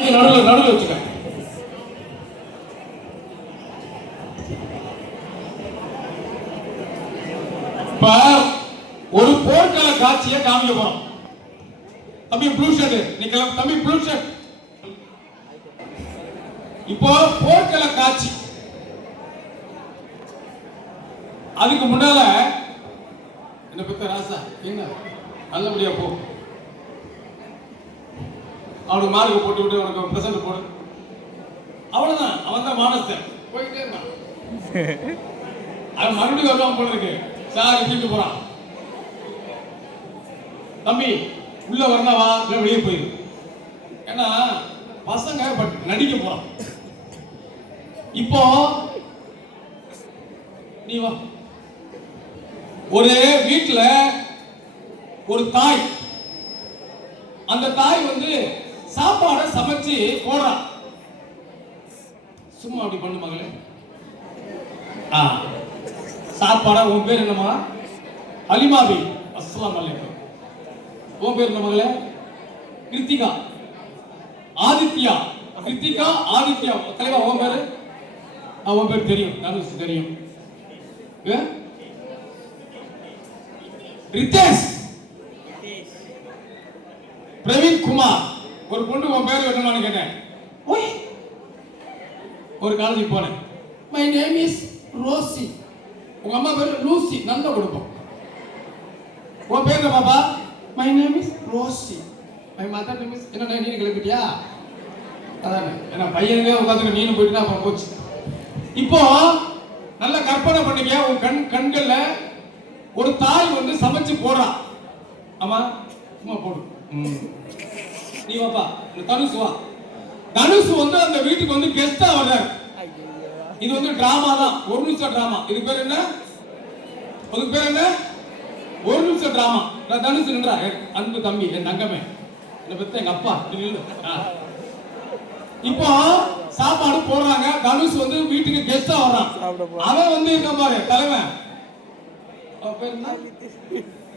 நடுவில் வச்சுக்க. இப்ப ஒரு போர்க்கள காட்சியை காமிக்க போறோம். தம்பி ப்ளூ ஷர்ட், நீங்க தம்பி ப்ளூ ஷர்ட். இப்போ போர்க்கள காட்சி. அதுக்கு முன்னால என்ன பத்த ராசா என்ன நல்லபடியா போ. அவனுக்கு மார்க் போட்டு விட்டு அவனுக்கு பிரசன்ட் போடு. அவ்வளவுதான், அவன் தான் மானஸ்தன். போயிட்டே இருந்தான். அவன் மறுபடியும் வருவான் போல இருக்கு. சார் இழுத்துட்டு போறான். தம்பி உள்ள வரனா வா, இல்ல வெளியே போயிரு. ஏன்னா பசங்க நடிக்க போறான். இப்போ நீ வா. ஒரு வீட்டுல ஒரு தாய், அந்த தாய் வந்து சாப்பாடை சமைச்சு போடுறா. சும்மா அப்படி பண்ணு மகளே. சாப்பாடா. உன் பேர் என்னமா? ஹலிமாபி. அஸ்ஸலாமு அலைக்கும். உன் பேர் என்ன மகளே? கிருத்திகா. ஆதித்யா. கிருத்திகா ஆதித்யா. தலைவா உன் பேரு? உன் பேர் தெரியும், தனுஷ் தெரியும். ரிதேஷ். பிரவீன் குமார். ஒரு பொண்ணு உன் பேர் என்னமான்னு கேட்டேன். ஒரு காலேஜ் போனேன். My name is Rosy. உங்க அம்மா பேர் லூசி. நல்ல கொடுப்போம். உன் பேர் என்ன பாப்பா? My name is Rosy. My mother name is என்ன? நீ கிளம்பிட்டியா? அதானே. ஏன்னா பையனே உட்காந்துட்டு நீனு போயிட்டுனா அப்புறம் போச்சு. இப்போ நல்ல கற்பனை பண்ணிக்க. உன் கண்கள்ல ஒரு தாய் வந்து சமைச்சு போடுறா. ஆமா சும்மா போடு. நீ வாப்பா. தனுஷ் வா. தனுஷ் வந்து அந்த வீட்டுக்கு வந்து கெஸ்டா வர்றாரு. இது வந்து டிராமா தான். ஒரு நிமிஷம் டிராமா. இது பேர் என்ன? அதுக்கு பேர் என்ன? ஒரு நிமிஷம் டிராமா. தனுஷ் நின்றா. அன்பு தம்பி, என் தங்கமே, என்ன பத்தி எங்க அப்பா. இப்போ சாப்பாடு போடுறாங்க. தனுஷ் வந்து வீட்டுக்கு கெஸ்டா வர்றான். அவன் வந்து இருக்க பாரு தலைவன்.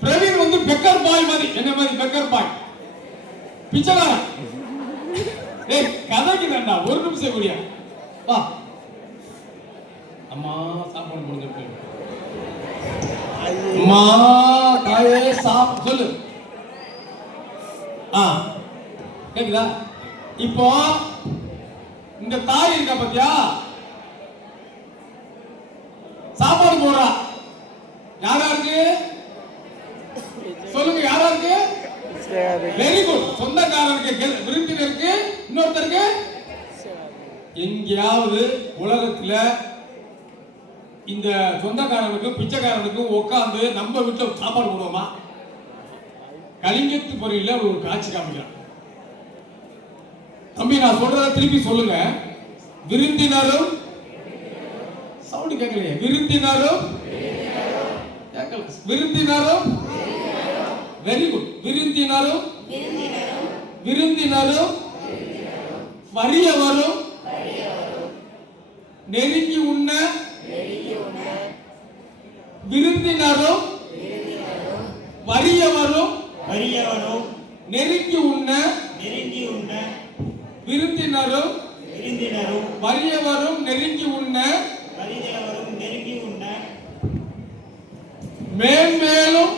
பிரவீன் வந்து பெக்கர் பாய் மாதிரி. என்ன மாதிரி? பெக்கர் பாய். பிச்சைக்காரன். ஏய் கதைக்கு வேண்டா, ஒரு நிமிஷம் கூடியா வா. அம்மா சாப்பாடு முடிஞ்சிருக்கு. அம்மா தாயே சாப்பிட்டு சொல்லு. கேக்குதா? இப்போ இந்த தாய் இருக்கா பத்தியா, சாப்பாடு போடுறா. யாரா இருக்கு சொல்லுங்க? யாரா இருக்கு? Very good. சொந்தக்காரருக்கு, விருந்தினருக்கு, இன்னொருத்தருக்கு. எங்கேயாவது உலகத்துல இந்த சொந்தக்காரனுக்கு பிச்சைக்காரனுக்கு உட்காந்து நம்ம வீட்டுல சாப்பாடு போடுவோமா? கலிங்கத்து பொறியில ஒரு காட்சி காமிக்கிறான். தம்பி நான் சொல்றத திருப்பி சொல்லுங்க. விருந்தினரும் சவுண்ட் கேட்கலையே. விருந்தினரும் விருந்தினரும் வெரி குட். விருந்தினரும் விருந்தினரும் வறியவரும் நெருங்கி உண்ண. விருந்தினரும் வறியவரும் நெருங்கி உண்ண. விருந்தினரும் வறியவரும் நெருங்கி உண்ண. மேன்மேலும்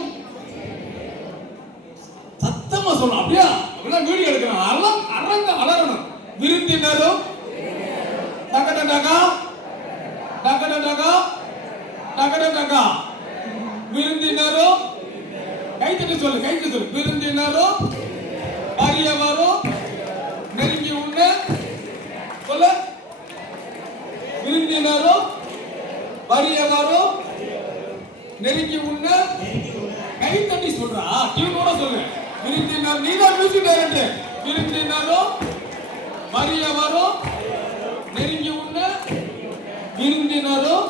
சத்தமா சொல்லணும். அப்படியா? வீடியோ எடுக்கணும். அரங்க அலறணும். விருந்தினரும் டகடகா டகடகா டகடகா. விருந்தினரும் கைத்தட்டி சொல்லு, கைத்தட்டி சொல்லு. விருந்தினரும் வறியவரும் நெருங்கி உண்ண. சொல்லு. விருந்தினரும் வறியவரும் நெருங்கி உண்ண. கைத்தட்டி சொல்றா. டியூனோட சொல்லு. விருந்தினர். நீதான் மியூசிக் டைரக்டர். விருந்தினரும் வறியவரும் நெருங்கி உண்ண. விருந்தினரும்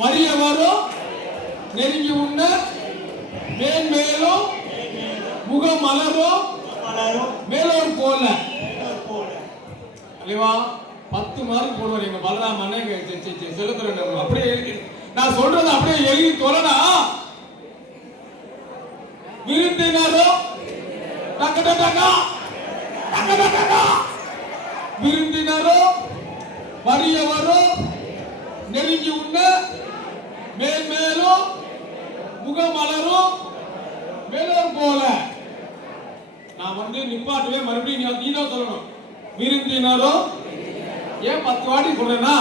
வறியவரும் நெருங்கி உண்ண. மேன்மேலும் முகமலரும் மேலோர் போல. அல்லவா 10 மார்க் போடுவார் எங்க பலராமனே. செலுத்துறேன். அப்படியே எழுதி நான் சொல்றது அப்படியே எழுதி தொலைடா. விருந்தினரும் டகடகா டகடகா விருந்தினரும் வறியவரும் நெருங்கி உண்ண மேன்மேலும் முகமலரும் மேலோர் போல. நான் நிப்பாட்டுவே மறுபடியும் நீ தான் சொல்லணும். விருந்தினரும் ஏன் 10 வாட்டி சொல்றேன்னா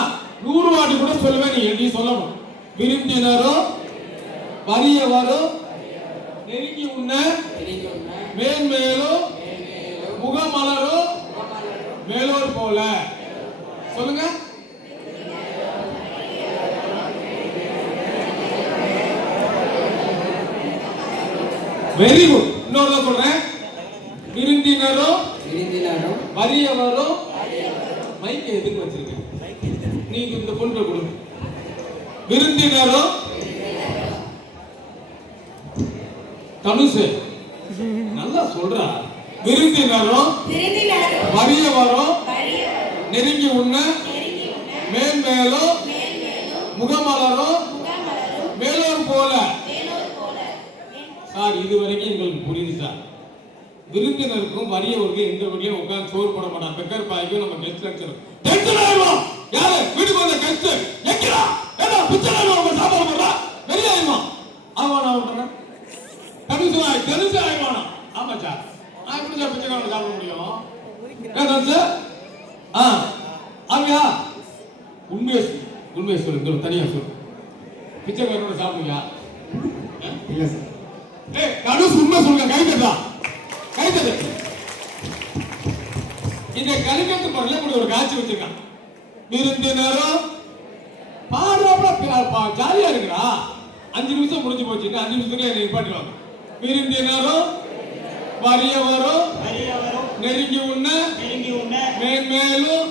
100 வாட்டி கூட சொல்லுவேன். நீ சொல்லணும். விருந்தினரும் வறியவரும் நெருங்கி உண்ண மேன்மேலும் முகமலரும் மேலோர் போல. சொல்லுங்க. Very good. இன்னொரு சொல்றேன். விருந்தினரும் வறியவரும் மைக்கை எதுக்கு வச்சிருக்க? நீங்க இந்த பொருட்கள் கொடுங்க. விருந்தினரும் தனுசு நல்லா சொல்றா. விருந்தினரும் வறியவரும் நெருங்கி உண்ண மேன்மேலும் முகமலரும் மேலோர் போல. சார் இதுவரைக்கும் எங்களுக்கு புரியுது சார். விருந்தினருக்கும் வறியவருக்கும் எந்த வழியும் உட்கார்ந்து சோறு போட மாட்டான். பெக்கர் பாய்க்கும் நம்ம கெஸ்ட் லெக்சர் யாரு வீட்டுக்கு வந்த கெஸ்ட் எங்கடா ஏடா பிச்சை சாப்பாடு போடுறா வெளியாயிருமா அவன் நான் கனுசு ஆயிடுவானா. ஆமா சார் நான் எப்படி சார் பிச்சைக்காரன் சாப்பிட முடியும்? ஆமியா உண்மையை சொல்லு. தனியா சொல்லு. பிச்சைக்காரனோட சாப்பிடுவியா? இல்ல சார். கனுசு உண்மை சொல்லுங்க. கைத்தட்டா இந்த கலிக்கட்டு படல இப்படி ஒரு காட்சி வச்சிருக்கான். விருந்தினரும் பாடுறப்ப ஜாலியா இருக்குடா. 5 நிமிஷம் முடிஞ்சு போச்சு. 5 நிமிஷத்துக்கு நிப்பாட்டுவாங்க. விருந்தினரும் வறியவரும் நெருங்கி உண்ண மேன்மேலும்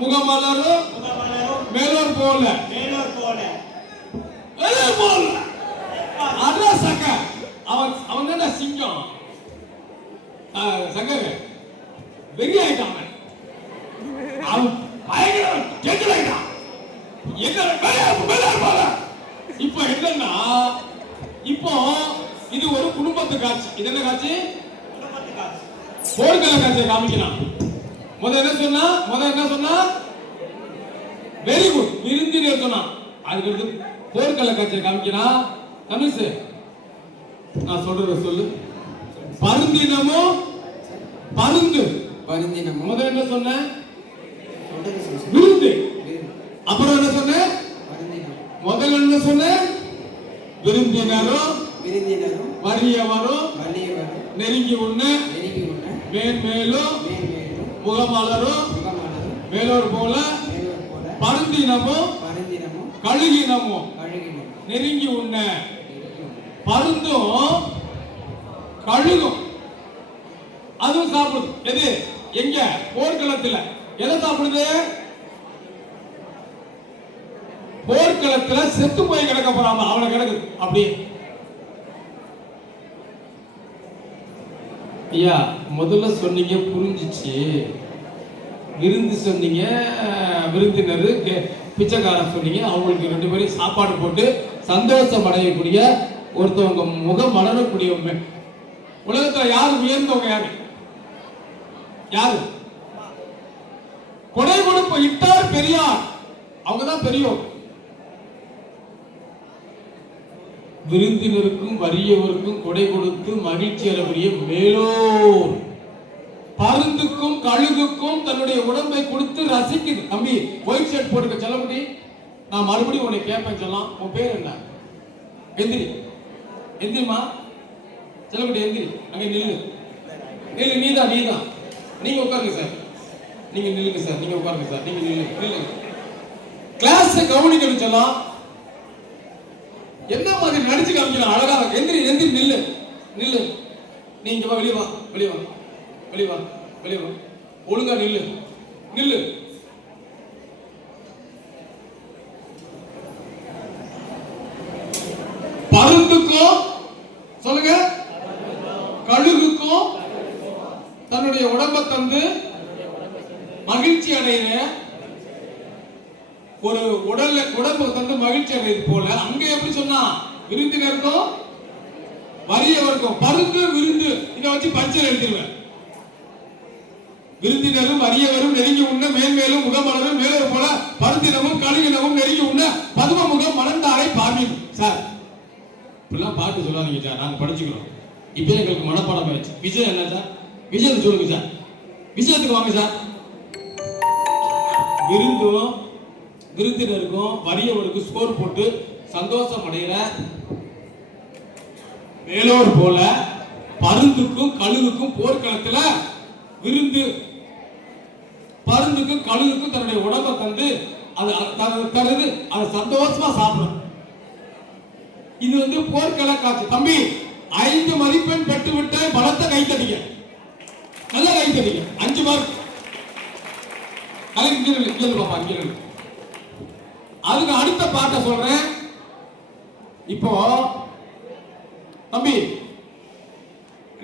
முகமலரும் மேலோர் போல. அதான் சக்க அவன் தான் சிங்கம். சங்க வெறி ஆயிட்டான். அவன் பயங்கர கெட்டல் ஆயிட்டான். இப்ப என்னன்னா இப்போ இது ஒரு குடும்பத்து காட்சி. இது என்ன காட்சி? போர்க்கள காட்சியை காமிக்கிறான். முதல்ல என்ன சொன்னா வெரி குட் விருந்தினர் சொன்னான். அதுக்கு போர்க்கள காட்சியை காமிக்கிறான். தனுசு நான் சொல்றத சொல்லு. பருந்தினமும் பருந்து முதல்ல என்ன சொன்ன? விருந்து. அப்புறம் என்ன சொன்ன? முதல்ல என்ன சொன்ன? விருந்தினரும் வறியவரும் நெருங்கி உண்ண மேன்மேலும் முகமலரும் மேலோர் போல. பருந்தினமும் கழுகினமும் நெருங்கி உண்ண. பருந்தும் கழுகும் அதுவும் சாப்பிடுது. எது? எங்க? போர்க்களத்துல. எதை சாப்பிடுது? போர்க்களத்துல செத்து போய் கிடக்க போறாம அவனை கிடக்குது. அப்படியே ஐயா முதல்ல சொன்னீங்க புரிஞ்சிச்சு. விருந்து சொன்னீங்க, விருந்தினர் பிச்சைக்காரன் சொன்னீங்க. அவங்களுக்கு 2 பேரும் சாப்பாடு போட்டு சந்தோஷம் அடையக்கூடிய ஒருத்தவங்க முகம் மலரக்கூடிய உலகத்துல யாரு உயர்ந்தவங்க? யாரு? கொடை கொடுப்ப இட்டார் பெரியார். அவங்கதான் பெரியவர். விருந்தினருக்கும் வறியவருக்கும் கொடை கொடுத்து மகிழ்ச்சி அடையக்கூடிய மேலோர். பருந்துக்கும் கழுகுக்கும் தன்னுடைய உடம்பை கொடுத்து ரசிக்குது. தம்பி ஒயிட் ஷர்ட் போட்டுக்க செல்லமுடி. நான் மறுபடியும் உன்னை கேட்பேன். சொல்லலாம். உன் பேர் என்ன? எந்திரிமா செல்லமுடி. எந்திரி. அங்க நில்லு. நீதான் நீங்க உட்காருங்க சார். நீங்க நில்லுங்க சார். நீங்க உட்காருங்க சார். நீங்க நில்லுங்க. கிளாஸ் கவனிக்கணும். சொல்லலாம். என்ன மாதிரி நடிச்சு காமிக்கலாம் அழகா. எந்திரி நில்லு. நீங்க வெளியே வா. ஒழுங்கா நில்லு. பருந்துக்கும் சொல்லுங்க கழுகுக்கும் தன்னுடைய உடம்பை தந்து மகிழ்ச்சி அடைகிற ஒரு உடம்பு தந்து மகிழ்ச்சி அடைவது போல அங்க எப்படி சொன்னா விருந்தினருக்கும் வறியவருக்கும் பருந்து விருந்து இதை வச்சு பரிச்சை எழுதிடுவேன். விருந்தினரும் அரியவரும் நெருங்கி உண்ண மேன்மேலும் முகமலரும் மேலர் போல பருந்தினமும் கழுகினமும் நெருங்கி உண்ண பதும முகம் மணந்தாரை பார்மின். சார் இப்பெல்லாம் பாட்டு சொல்லாதீங்க சார், நாங்க படிச்சுக்கிறோம். இப்ப எங்களுக்கு மனப்பாடம் ஆயிடுச்சு. விஷயம் என்ன சார்? விஷயத்தை சொல்லுங்க சார். விஷயத்துக்கு வாங்க சார். விருந்தினருக்கும் வறியவருக்கும் ஸ்கோர் போட்டு சந்தோஷம் அடைகிற மேலோர் போல பருந்துக்கும் கழுகுக்கும் போர்க்களத்துல பருந்துக்கும் கழுகுக்கும் தன்னுடைய உடம்பை தந்து அதை சந்தோஷமா சாப்பிடும். இது போர்க்கள காட்சி. தம்பி 5 மதிப்பெண் பெற்று விட்ட பலத்தை கைத்தடிங்க, நல்ல கைத்தடிங்க. 5 மார்க். அதுக்கு அடுத்த பாட்டை சொல்றேன். இப்போ தம்பி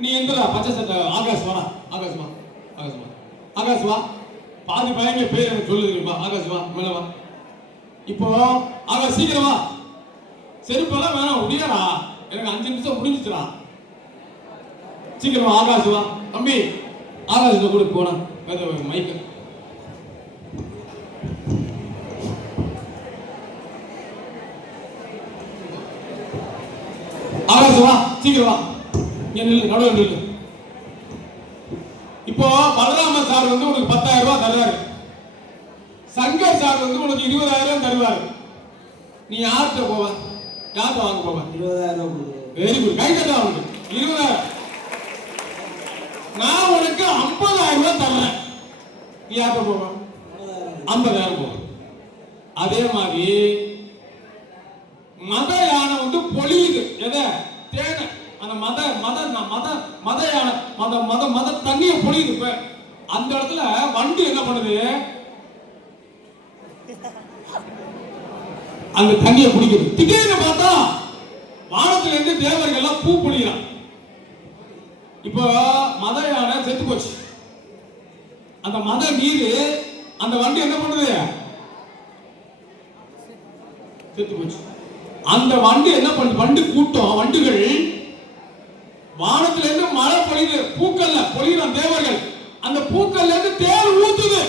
நீ எந்திரா, பச்சை சட்டை ஆகாஷ் வா, ஆகாஷ் வா, ஆகாஷ் வா, ஆகாஷ் வா. பாதி பையங்க பேர் எனக்கு சொல்லுதுப்பா. ஆகாஷ் வா, மேல வா. இப்போ ஆகாஷ் சீக்கிரம் வா. செருப்பெல்லாம் வேணாம், முடியாடா, எனக்கு 5 நிமிஷம் முடிஞ்சிச்சுடா. சீக்கிரம் ஆகாஷ் வா. தம்பி ஆகாஷ் கூட போனா மைக்கு. ஆகாஷ் வா, சீக்கிரம் வா. நடுவில் நில்லு. இப்போ பலராம சார் உனக்கு 10,000 ரூபாய் தருவாரு. சங்கர் சார் உனக்கு 20,000 தருவாரு. நீ யார்கிட்ட போவ? யார்கிட்ட வாங்க போவ? 20,000. வெரி குட், கை தட்ட அவனுக்கு 20,000. நான் உனக்கு 50,000 ரூபாய் தர்றேன். நீ யார்கிட்ட போவ? 50,000 போவ. அதே மாதிரி மத யானை பொழியுது. எதை? தேனை. அந்த மத யானை மத தண்ணிய பொழியுது. இப்ப அந்த இடத்துல வண்டு என்ன பண்ணுது? அந்த தண்ணியை குடிக்குது. திடீர்னு பார்த்தா வானத்துல இருந்து தேவர்கள் எல்லாம் பூ பொழியலாம். இப்போ மத யானை செத்து போச்சு. அந்த மத நீர் அந்த வண்டு என்ன பண்ணுது? செத்து போச்சு. அந்த வண்டு என்ன பண்ணுது? வண்டு கூட்டம், வண்டுகள் வானத்துல இருந்து மழை பொழியுது, பூக்கள்ல பொழியுற தேவர்கள். அந்த பூக்கள்ல இருந்து தேன் ஊத்துது.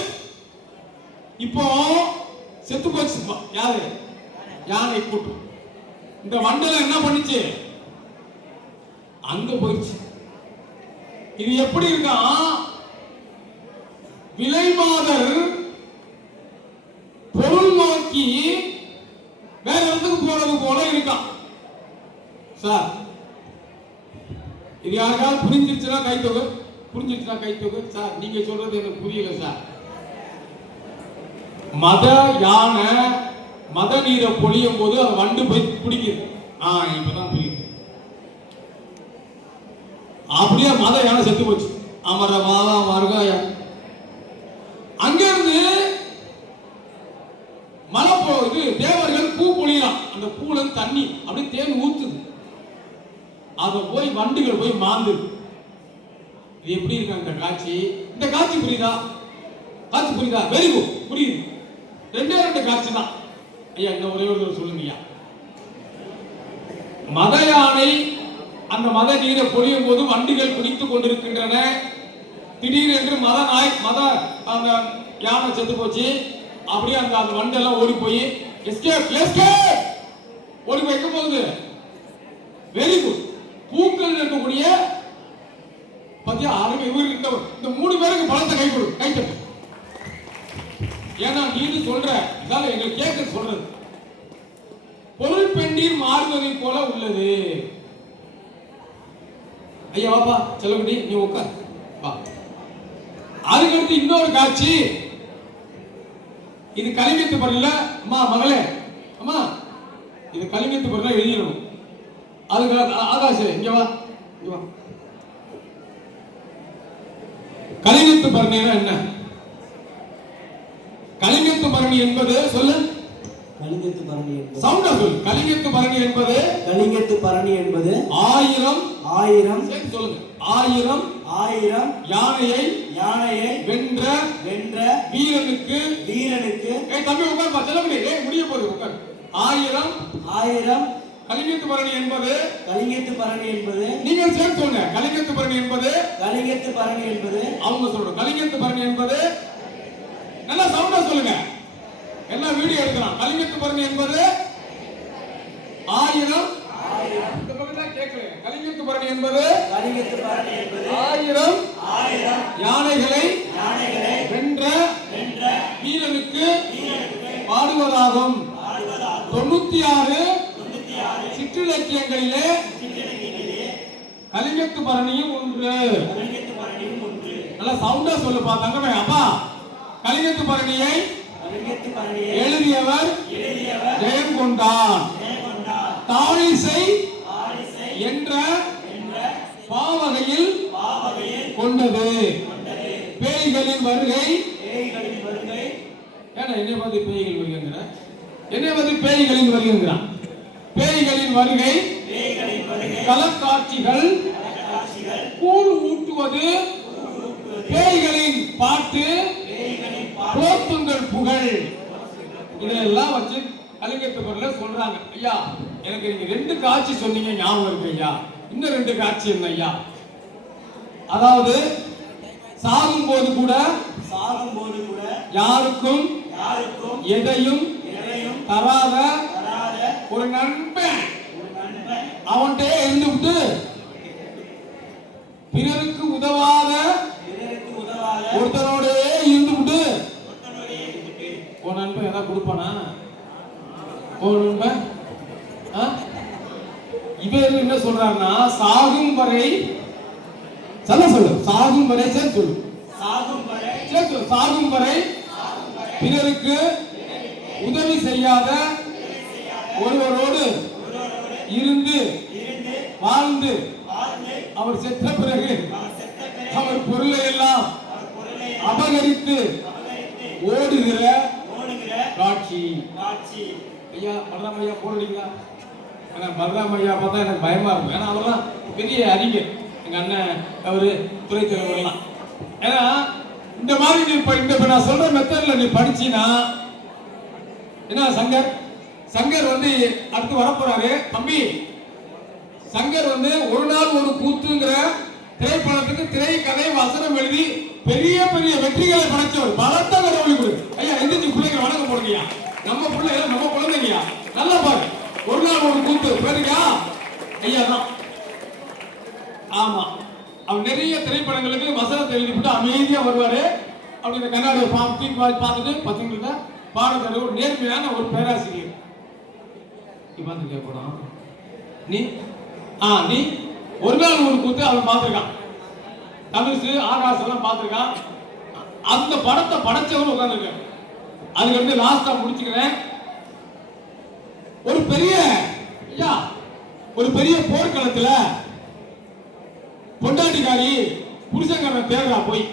இப்போ செத்து போச்சு. யாரு? யானை கூட்டம். இந்த வண்டல என்ன பண்ணுச்சு? அங்க போயிடுச்சு. இது எப்படி இருக்கா? விலைமாதர் பொருள் நோக்கி வேற இடத்துக்கு போறது போல இருக்கா. சார் இது யாருக்காவது புரிஞ்சிருச்சுன்னா கைத்தொகை, புரிஞ்சிருச்சுன்னா கைத்தொகை. சார் நீங்க சொல்றது எனக்கு புரியல சார். மத யானை மத நீரை பொழியும் போது அது வண்டு போய் குடிக்குது. இப்பதான் புரியுது. அப்படியே மத யானை செத்து போச்சு. அமர மாதா மருகாயா. அங்க இருந்து மழை போகுது, தேவர்கள் பூ பொழியலாம். அந்த பூல தண்ணி அப்படியே தேன் ஊத்துது. அத போய் வண்டுகள் போய் மாந்து. இது எப்படி இருக்கு அந்த காட்சி? இந்த காட்சி புரியுதா? காட்சி புரியுதா? வெரி குட், புரியுது. 2 காட்சி தான். ஐயா இந்த ஒரே ஒரு சொல்லுங்கய்யா. மத யானை அந்த மத நீரை பொழியும் போது வண்டுகள் குடித்துக் கொண்டிருக்கின்றன. திடீரென்று மத அந்த யானை செத்து போச்சு. அப்படியே அந்த வண்டு எல்லாம் ஓடி போய் ஓடி வைக்க போகுது. Very good. பூக்கள் இருக்கக்கூடிய பத்தியா அருமை. இந்த 3 பேருக்கு பலத்தை கை கொடு, கை தட்டு. ஏன்னா நீ சொல்ற இதால எங்களுக்கு கேட்க சொல்றது. பொருள் பெண்டீர் மாறுவதை போல உள்ளது. ஐயா வாப்பா செல்லகுடி, நீ உட்கார் வா. அதுக்கடுத்து இன்னொரு காட்சி. இது கலிங்கத்து பரல. அம்மா மகளே, அம்மா இது கலிங்கத்து பரல எழுதிடணும். அதுக்கு ஆகாஷ் இங்க வா, இங்க வா. கலிங்கத்து பரணினா என்ன? கலிங்கத்து பரணி என்பது சொல்லு. கலிங்கத்து பரணி என்பது சவுண்டா சொல்லு. கலிங்கத்து பரணி என்பது ஆயிரம் சரி சொல்லுங்க. ஆயிரம் யானையை வென்ற வீரனுக்கு ஏய் தம்பி உட்கார் பா. செல்ல முடிய முடிய போகுது. உட்கார். 1000 கலிங்கத்து பரணி என்பது கலிங்கத்து பரணி என்பது நீங்க சேர்த்து சொல்லுங்க. கலிங்கத்து பரணி என்பது கலிங்கத்து பரணி என்பது அவங்க சொல்றோம். கலிங்கத்து பரணி என்பது நல்லா சவுண்டா சொல்லுங்க. எல்லாம் வீடியோ எடுக்கலாம். கலிங்கத்து பரணி என்பது 1000 இந்த பக்கம் தான் கேட்கல. கலிங்கத்து பரணி என்பது கலிங்கத்து பரணி என்பது 1000 யானைகளை வென்ற வீரனுக்கு பாடுவதாகும். 96 சிற்றிலக்கியங்களிலே கலிங்கத்து பரணியும் ஒன்று. நல்லா சவுண்டா சொல்லுப்பா தங்கமே. அப்பா கலிங்கத்து பரணியை எழுதியவர் ஜெயம் கொண்டான். தாழிசை என்ற பாவகையில் கொண்டது. பேய்களின் வருகை. ஏன்னா என்னை பத்தி பேய்கள் வருகின்ற என்னை பத்தி பேய்களின் வருகின்றான். பேய்களின் வருகை, களக்காட்சிகள், கூழ் ஊட்டுவது, பேய்களின் பாட்டு, போத்துங்கள் புகழ், இதெல்லாம் வச்சு கலிங்கத்து பரணில சொல்றாங்க. ஐயா எனக்கு நீங்க 2 காட்சி சொன்னீங்க ஞாபகம் இருக்கு ஐயா. இன்னும் 2 காட்சி என்ன ஐயா? அதாவது சாகும் போது கூட யாருக்கும் எதையும் தராத ஒரு நண்பன் அவன்கிட்ட இருந்துவிட்டு பிறருக்கு உதவாத ஒருத்தனோட இருந்துவிட்டு உன் நண்பன் ஏதாவது கொடுப்பானா? உன் நண்பன் இவர் என்ன சொல்றாருன்னா சாகும் வரை சொல்லு. சாகும் வரை சேர்த்து சொல்லு. சாகும் வரை பிறருக்கு உதவி செய்யாத ஒருவரோடு இருந்து வாழ்ந்து அவர் செத்த பிறகு அவர் பொருளை எல்லாம் அபகரித்து ஓடுகிற காட்சி. ஐயா பலராம் ஐயா போடுறீங்களா? பலராம் ஐயா பார்த்தா எனக்கு பயமா இருக்கும். ஏன்னா அவரெல்லாம் பெரிய அறிஞர். எங்க அண்ணன் அவரு துறை தலைவர்லாம். ஏன்னா இந்த மாதிரி நீ இப்ப நான் சொல்ற மெத்தட்ல நீ படிச்சினா என்ன சங்கர் வந்து அடுத்து வரப்போறாரு தம்பி. சங்கர் வந்து ஒரு நாள் ஒரு கூத்துங்கிற திரைப்படத்துக்கு திரை கதை வசனம் எழுதி பெரிய பெரிய வெற்றிகளை படைச்சவர். பலத்த கடவுளை கொடு ஐயா. எந்திரிச்சு பிள்ளைங்க வணக்கம் போடுங்கய்யா. நம்ம பிள்ளைங்க நம்ம குழந்தைங்கய்யா. நல்லா பாரு. ஒரு நாள் ஒரு கூத்து பேருக்கா ஐயா தான். ஆமா அவர் நிறைய திரைப்படங்களுக்கு வசனத்தை எழுதிவிட்டு அமைதியா வருவாரு. அப்படி இந்த கண்ணாடியை பார்த்துட்டு பசங்கள்கிட்ட பாடத்தோட ஒரு நேர்மையான ஒரு பேராசிரியர். பார்த்துருக்க படம் நீ ஒரு நாள் ஒரு கூத்து அவன் பார்த்துருக்கான். தமிழ்ஸு ஆகாஷ் எல்லாம் பார்த்துருக்கான். அந்த படத்தை படைச்சவன் உட்காந்துருக்க. அதுக்கு வந்து லாஸ்டா முடிச்சுக்கிறேன். ஒரு பெரிய போர்க்களத்துல பொண்டாட்டிக்காரி புருஷங்காரன் தேடுறா போய்.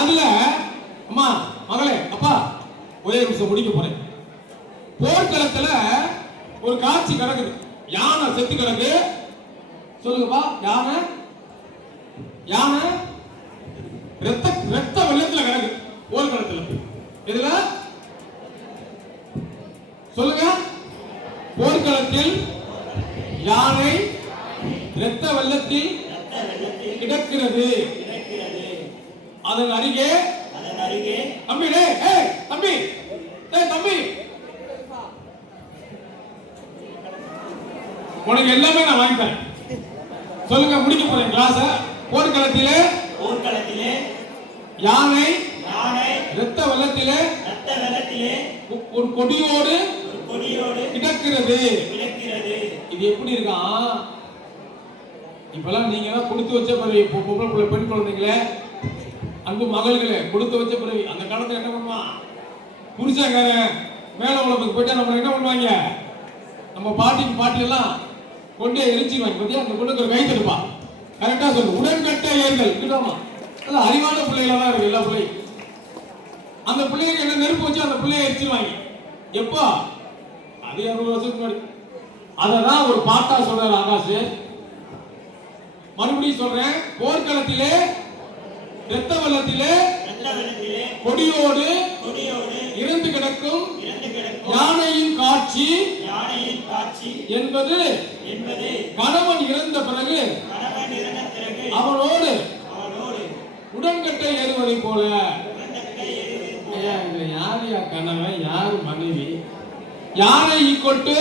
அதுல அம்மா மகளே அப்பா ஒரே நிமிஷம் முடிக்க போறேன். போர்க்களத்துல ஒரு காட்சி கிடக்குது. யானை செத்து கிடக்கு. சொல்லுங்கப்பா. யானை ரத்த வெள்ளத்துல கிடக்கு போர்க்களத்துல. இதுல சொல்லுங்க. போர்க்களத்தில் யானை இரத்த வெள்ளத்தில் கிடக்கிறது. அதன் அருகே தம்பி தம்பி உனக்கு எல்லாமே நான் வாங்கி தரேன். சொல்லுங்க முடிக்க போறேன் கிளாஸ். போர்க்களத்திலே யானை இரத்த வெள்ளத்திலே ஒரு கொடியோடு கிடக்கிறது. இது எப்படி இருக்கான்? இப்பெல்லாம் நீங்க எல்லாம் கொடுத்து வச்ச பிறகு பொம்பளை பெண் குழந்தைங்களே அன்பு மகள்களே கொடுத்து வச்ச பிறகு அந்த காலத்துல என்ன பண்ணுவான்? புருஷங்காரன் மேல உலகத்துக்கு போயிட்டா நம்ம என்ன பண்ணுவாங்க? நம்ம பாட்டி எல்லாம் கொண்டே எரிச்சிருவாங்க. பத்தியா அந்த பொண்ணுக்கு ஒரு கை தடுப்பா. கரெக்டா சொல்லு. உடன்கட்ட ஏறுதல் கிட்டோமா. அது அறிவான பிள்ளைகளா தான் இருக்கு எல்லா பிள்ளையும். அந்த பிள்ளைங்க என்ன நெருப்பு வச்சு அந்த பிள்ளைய எரிச்சிருவாங்க. எப்போ? அது 60 வருஷத்துக்கு முன்னாடி. அததான் ஒரு பாட்டா சொல்றாரு ஆகாஷ். மறுபடியும் சொல்றேன். போர்க்களத்திலே இரத்த வெள்ளத்திலே கொடியோடு இறந்து கிடக்கும் யானையின் காட்சி என்பது கணவன் இறந்த பிறகு அவனோடு உடன்கட்டை ஏறுவதை போல. யாரையா கணவன், யாரு மனைவி? யானை ஈக்கொட்டு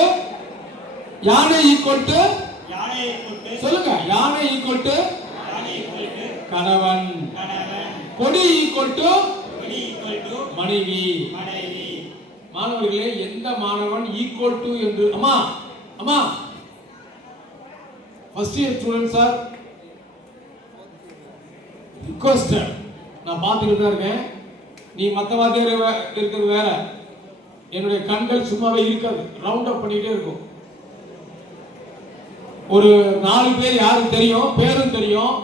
சொல்லுங்க. யானை ஈக்கொட்டு கணவன், கொடி ஈக்கொட்டு மனைவி. மாணவர்களே, எந்த மாணவன் ஈக்குவல் டு என்று அம்மா first year students are requested. நான் பார்த்துக்கிட்டு தான் இருக்கேன். நீ மற்ற வாத்தியார் இருக்கிறது வேற, என்னுடைய கண்கள் சும்மாவே இருக்காது, ரவுண்ட் அப் பண்ணிட்டே இருக்கும். ஒரு 4 பேர் யாரும் தெரியும், பேரும் தெரியும்,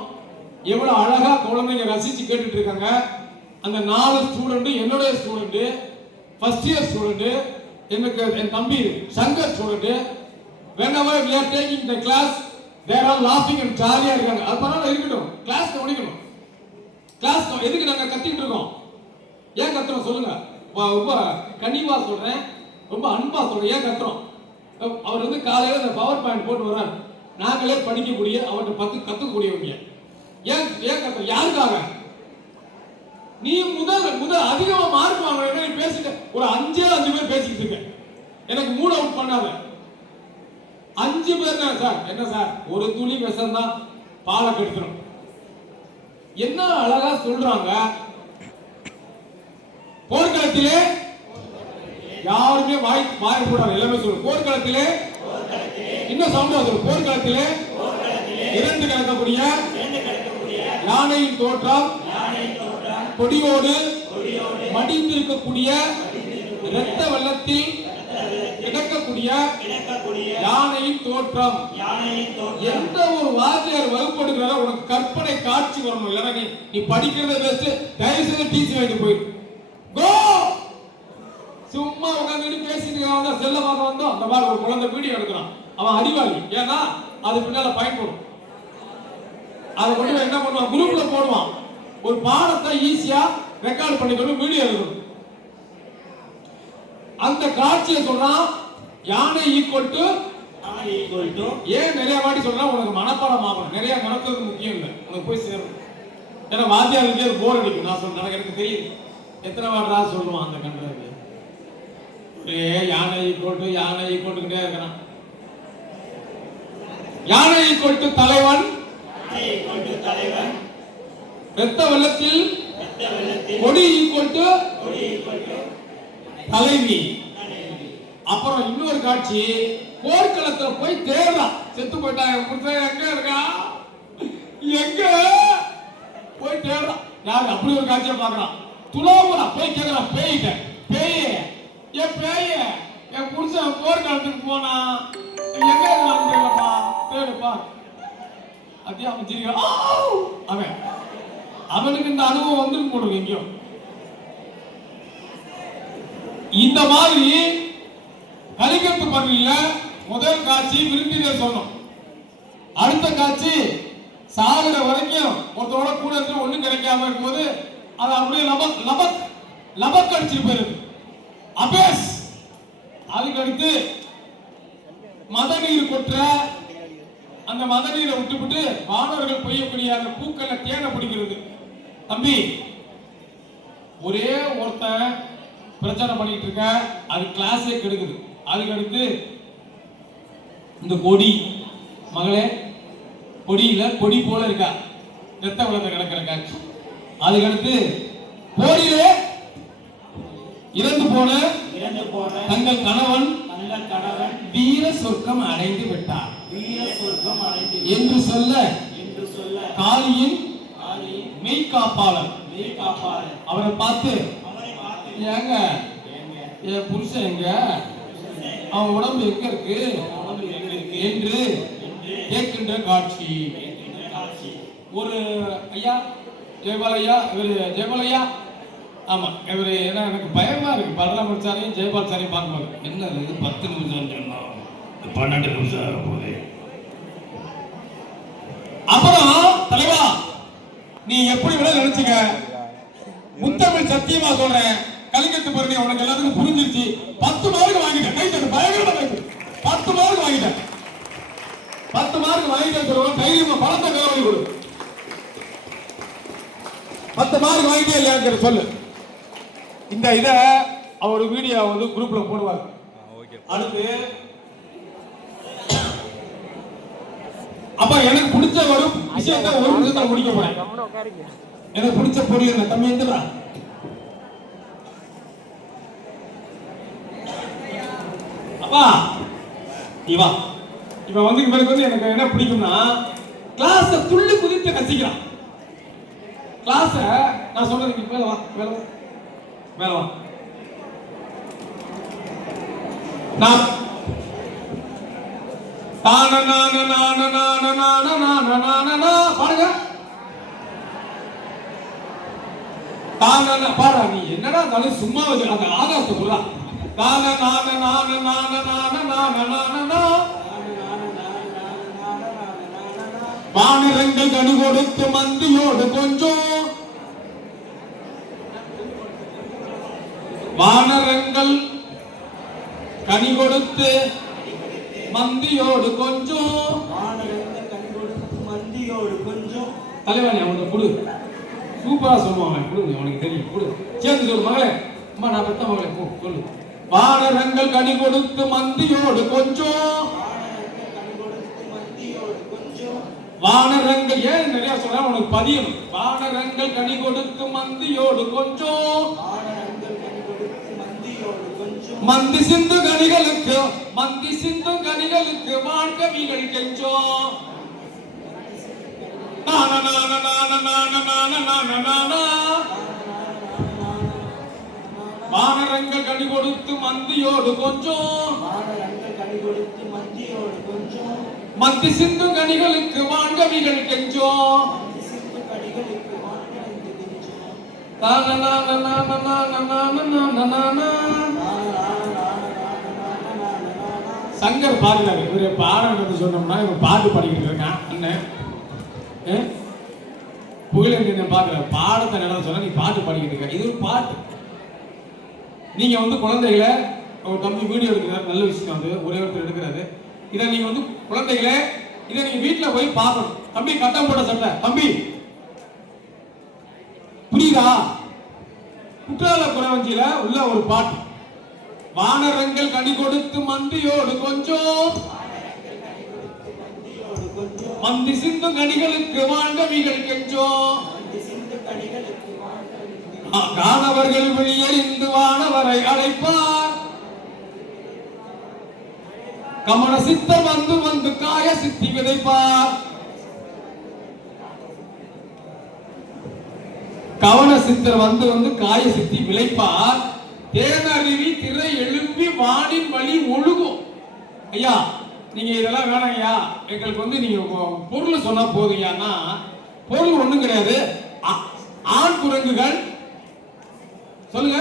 எவ்வளவு அழகா குழந்தைங்க ரசிச்சு கேட்டுட்டு இருக்காங்க. அந்த 4 ஸ்டூடெண்ட் என்னுடைய ஸ்டூடெண்ட், ஃபர்ஸ்ட் இயர் ஸ்டூடெண்ட், எனக்கு என் தம்பி Shankar student. whenever we are taking the class they are all laughing and ஜாலியா இருக்காங்க. அது பரவாயில்ல, இருக்கட்டும். கிளாஸ் கவனிக்கணும். கிளாஸ் எதுக்கு நாங்க கத்திட்டு இருக்கோம்? ஏன் கத்துறோம் சொல்லுங்க? ரொம்ப கனிவா சொல்றேன், ரொம்ப அன்பா சொல்றேன். ஏன் கத்துறோம்? அவர் வந்து காலையில இந்த பவர் பாயிண்ட் போட்டு வர்றார். நாங்களே படிக்கக்கூடிய, அவர்கிட்ட 10 கத்துக்கூடியவங்க. ஏன் கத்துறோம்? யாருக்காக? நீ முதல் அதிகமா மார்க் வாங்கணும். நீ பேசிட்டு ஒரு 5 பேர் பேசிட்டு இருக்க, எனக்கு மூட் அவுட் பண்ணாத. 5 பேர் தான் சார். என்ன சார், ஒரு துளி விஷம் தான் பாலை கெடுத்துரும். என்ன அழகா சொல்றாங்க. போர்க்களத்திலே யாருமே வாய் கூடாது, எல்லாமே சொல்லு. போர்க்களத்திலே இன்னும் சவுண்டா சொல்லு. போர்க்களத்திலே இறந்து கிடக்கக்கூடிய யானையின் தோற்றம், கொடியோடு மடிந்திருக்கக்கூடிய இரத்த வெள்ளத்தில் கிடக்கக்கூடிய யானையின் தோற்றம். எந்த ஒரு வாத்தியார் வகுப்படுகிறாரோ உனக்கு கற்பனை காட்சி வரணும். இல்லைன்னா நீ படிக்கிறத பெஸ்ட், தயவு செய்து டிசி வாங்கிட்டு போயிரு. கோ. சும்மா உட்காந்து பேசிட்டு செல்ல பார்க்க வந்தோம். அந்த மாதிரி ஒரு குழந்தை வீடியோ எடுக்கிறான், அவன் அறிவாளி. ஏன்னா அது பின்னால பயன்படும். அதை கொண்டு என்ன பண்ணுவான், குரூப்ல போடுவான். ஒரு பாடத்தை ஈஸியா ரெக்கார்ட் பண்ணிக்கணும், வீடியோ எடுக்கணும். அந்த காட்சியை சொல்றான். யானை ஈக்குவல் டு ஏன் நிறைய வாட்டி சொல்றான், உனக்கு மனப்பாடம் ஆகணும். நிறைய மனக்கிறது முக்கியம் இல்லை, உனக்கு போய் சேரும். ஏன்னா வாத்தியாருக்கு போர் அடிக்கும். நான் சொல்றேன், எனக்கு தெரியுது. எத்தனை வாட்டரா சொல்லுவான் அந்த கண்டது. யானை ஈக்குவல் இருக்கிறான். யானை ஈக்குவல் டு தலைவன், இரத்த வெள்ளத்தில் கொடி ஈக்குவல் டு தலைவி. அப்புறம் இன்னொரு காட்சி, போர்க்களத்துல போய் தேடுறான். செத்து போயிட்டாங்க, எங்க இருக்கா, எங்க போய் தேடுறான். யாரு அப்படி ஒரு காட்சியை பாக்குறான். துலாபுரா போய் கேக்குறான், பேயிட்ட பேய, என் பேய, என் புருஷன் போர்க்களத்துக்கு போனா எங்க இருக்கான்ப்பா, தேடுப்பா. அதே அவன் அவனுக்கு இந்த அனுபவம் வந்து போடுங்க எங்கேயோ. இந்த மாதிரி கலிங்கத்து பகுதியில முதல் காட்சி விருந்தினர் சொன்னோம். அடுத்த காட்சி சாகுற வரைக்கும் ஒருத்தரோட கூட இருந்து ஒண்ணும் கிடைக்காம இருக்கும்போது அது அப்படியே லபக் அடிச்சிட்டு போயிருக்கு. அபேஸ். அதுக்கு அடுத்து மதநீர் கொற்ற, அந்த மதநீரை விட்டுவிட்டு மாணவர்கள் பெய்யக்கூடிய அந்த பூக்களை தேட பிடிக்கிறது. தம்பி, ஒரே ஒருத்தன் பிரச்சனை பண்ணிட்டு இருக்க, அது கிளாஸே கெடுக்குது. அதுக்கு அடுத்து இந்த கொடி, மகளே கொடி இல்ல, கொடி போல இருக்கா, ரத்த வெள்ளத்தை கிடக்கிற காட்சி. அதுக்கு அடுத்து போரிலே இறந்து போன தங்கள் கணவன் வீர சொர்க்கம் அடைந்து விட்டார் என்று சொல்ல காளியின் மெய்காப்பாளர் அவரை பார்த்து, ஏங்க என் புருஷன் எங்க, அவன் உடம்பு எங்க இருக்கு என்று கேட்கின்ற காட்சி. ஒரு ஐயா ஜெயபாலையா, இவரு ஜெயபாலையா, ஆமா இவரு, ஏன்னா எனக்கு பயமா இருக்கு பலராம சாரையும் ஜெயபால் சாரையும் பார்க்கும்போது. என்ன இது 10 நிமிஷம் சொன்னோம், 12 நிமிஷம் போகுது. அப்புறம் தலைவா, நீ எப்படி விட நினைச்சுங்க, முத்தமிழ் சத்தியமா சொல்றேன், கலிங்கத்து பரணி உனக்கு எல்லாத்துக்கும் புரிஞ்சிருச்சு. 10 மார்க் வாங்கிட்டேன். கை தட்டு, பயங்கரமா கை தட்டு. 10 மார்க் வாங்கிட்டேன். 10 மார்க் வாங்கிட்டேன் சொல்லுவோம். தைரியமா பணத்தை கவலை கொடு. 10 மார்க் வாங்கிட்டே இல்லையாங்கிற சொல்லு. இந்த இத அவர் வீடியோ வந்து குரூப்ல போடுவார். அடுத்து அப்ப எனக்கு பிடிச்ச ஒரு விஷயத்தை ஒரு நிமிஷத்துல முடிக்க போறேன். எனக்கு பிடிச்ச பொருள் என்ன தம்பி எந்திரா. அப்பா இவன் வந்து இவருக்கு வந்து எனக்கு என்ன பிடிக்கும்னா கிளாஸ துள்ளி குதித்து ரசிக்கிறான். கிளாஸ நான் சொல்றது மேல வா மேல வா. நான் பாருங்க பாரு. நீ என்னடா இருந்தாலும் சும்மா வச்சு அந்த ஆகாசத்தை புறா. வானரங்கள் கனி கொடுத்து மந்தியோடு கொஞ்சம், வானரங்கள் கனி கொடுத்து மந்தியோடு கொஞ்சம், தலைவாணி அவனுக்கு கொடு. சூப்பரா சொல்லுவாங்க. கொடுங்க, அவனுக்கு தெரியும். கொடு, சேர்ந்து சொல்லு. மகளே, அம்மா நான் பெத்த மகளே, சொல்லு. வானரங்கள் கனி கொடுத்து மந்தியோடு கொஞ்சம், வானரங்கள் ஏன் நிறைய சொல்ற உனக்கு பதியும். வானரங்கள் கனி கொடுத்து மந்தியோடு கொஞ்சம், மந்தி சிந்து கனிகளுக்கு வாழ்க்கவிகள் கெஞ்சோம். வானரங்கள் கனி கொடுத்து மந்தியோடு கொஞ்சம், மந்தி சிந்து கனிகளுக்கு வாழ்க்கவிகள் கெஞ்சோம். சங்கர் பாடுறாரு. இவரு பாடுறது சொன்னோம்னா இவன் பாட்டு பாடிக்கிட்டு இருக்கான். அண்ணன் புகழேந்திரன் பாக்குறாரு. பாடத்தை நடத்த சொன்னா நீ பாட்டு பாடிக்கிட்டு இருக்க. இது ஒரு பாட்டு. நீங்க வந்து குழந்தைகளை, ஒரு தம்பி வீடியோ எடுக்கிறாரு, நல்ல விஷயம். அது ஒரே ஒருத்தர் எடுக்கிறாரு. இதை நீங்க வந்து குழந்தைகளை இதை நீங்க வீட்டுல போய் பார்க்கணும். தம்பி கட்டம் போட்ட சட்டை தம்பி புரியுதா? குற்றால குறவஞ்சியில உள்ள ஒரு பாட்டு. வானரங்கள் கனி கொடுத்து மந்தியோடு கொஞ்சம், மந்தி சிந்து கனிகளுக்கு வாழ்ந்தவிகள் கெஞ்சோம். காணவர்கள் வெளியறிந்து வானவரை அழைப்பார், கமல சித்தர் வந்து காய சித்தி விதைப்பார். கவன சித்தர் வந்து காய சித்தி விளைப்பார். தேனருவி திரை எழுப்பி வானின் வழி ஒழுகும். ஐயா நீங்க இதெல்லாம் வேணாங்கய்யா, எங்களுக்கு வந்து நீங்க பொருள் சொன்னா போதுங்கய்யான்னா பொருள் ஒண்ணும் கிடையாது. ஆண் குரங்குகள் சொல்லுங்க,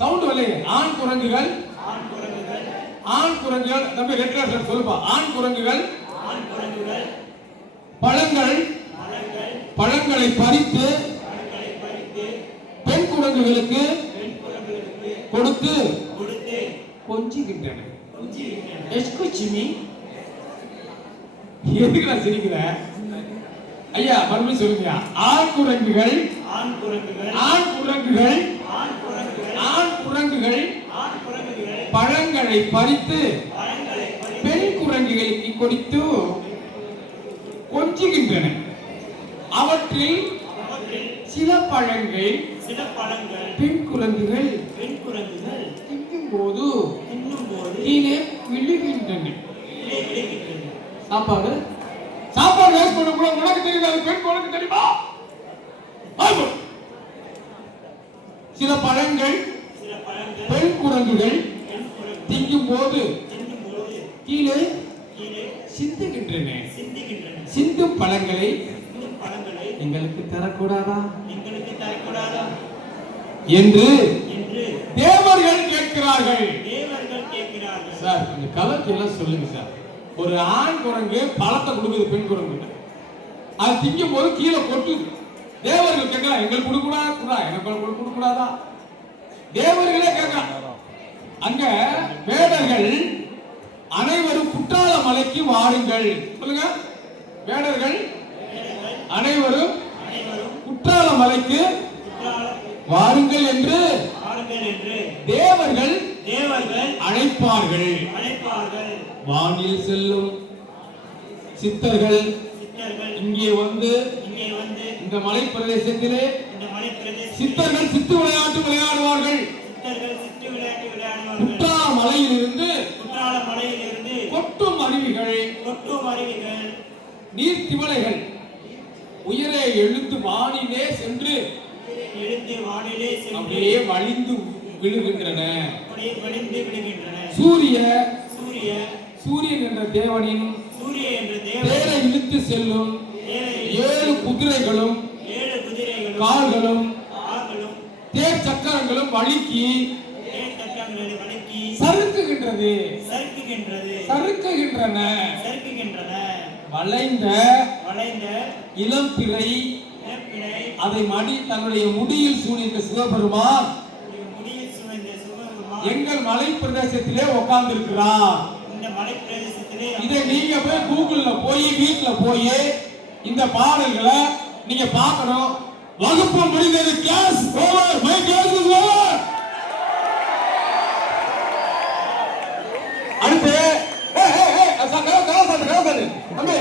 சவுண்ட் வரலையே. ஆண் குரங்குகள் தம்பி ரெட் கலர் சொல்லுப்பா. ஆண் குரங்குகள் பழங்களை பறித்து பெண் குரங்குகளுக்கு கொடுத்து கொஞ்சுகின்றன. எதுக்கு நான் சிரிக்கிறேன் ஐயா? மறுபடியும் சொல்லுங்க. ஆண் குரங்குகள் பழங்களை பறித்து பெண் குரங்குகளுக்கு கொடுத்து கொஞ்சுகின்றன. அவற்றில் சில பழங்கள் பெண் குரங்குகள் தின்னும் போது கீழே விழுகின்றன. சாப்பாடு வேஸ்ட் பண்ண கூட உனக்கு தெரியாது, பெண் குரங்கு தெரியுமா? சில பழங்கள் பெண் குரங்குகள் திங்கும் போது கீழே சிந்துகின்றன. சிந்தும் பழங்களை எங்களுக்கு தரக்கூடாதா என்று தேவர்கள் கேட்கிறார்கள். சார் இந்த கலக்கு எல்லாம் சொல்லுங்க சார். ஒரு ஆண் குரங்கு பழத்தை கொடுக்குது பெண் குரங்கு, அது திங்கும் போது கீழே கொட்டுது. தேவர்கள் கேட்கலாம், எங்களுக்கு கொடுக்கூடாதா, எனக்கு கொடுக்கூடாதா? தேவர்களே கேட்கலாம். அங்க வேடர்கள் அனைவரும் குற்றால மலைக்கு வாருங்கள். சொல்லுங்க, வேடர்கள் அனைவரும் குற்றால மலைக்கு வாருங்கள் என்று தேவர்கள் அழைப்பார்கள். வானில் செல்லும் சித்தர்கள் இங்கே வந்து இந்த மலை பிரதேசத்திலே சித்தர்கள் சித்து விளையாட்டு விளையாடுவார்கள். குற்றால மலையிலிருந்து கொட்டும் அருவிகள் நீர்த்திவளைகள் உயரே எழுந்து வானிலே சென்று அப்படியே வழிந்து விழுகின்றன. சூரியன் என்ற தேவனின் தேரை இழுத்து செல்லும் 7 குதிரைகளும் கால்களும் தேர் சக்கரங்களும் வழுக்கி சறுக்குகின்றன. வளைந்த இளம் பிறை அதை தன்னுடைய முடியில் சூழ்ந்த சிவபெருமான் எங்கள் மலை பிரதேசத்திலே உட்கார்ந்து இருக்கிறார். இதை நீங்க போய் கூகுள்ல போய் வீட்டுல போய் இந்த பாடல்களை நீங்க பார்க்கணும். வகுப்பு முடிந்தது. Class over. My class is over. அடுத்து தம்பி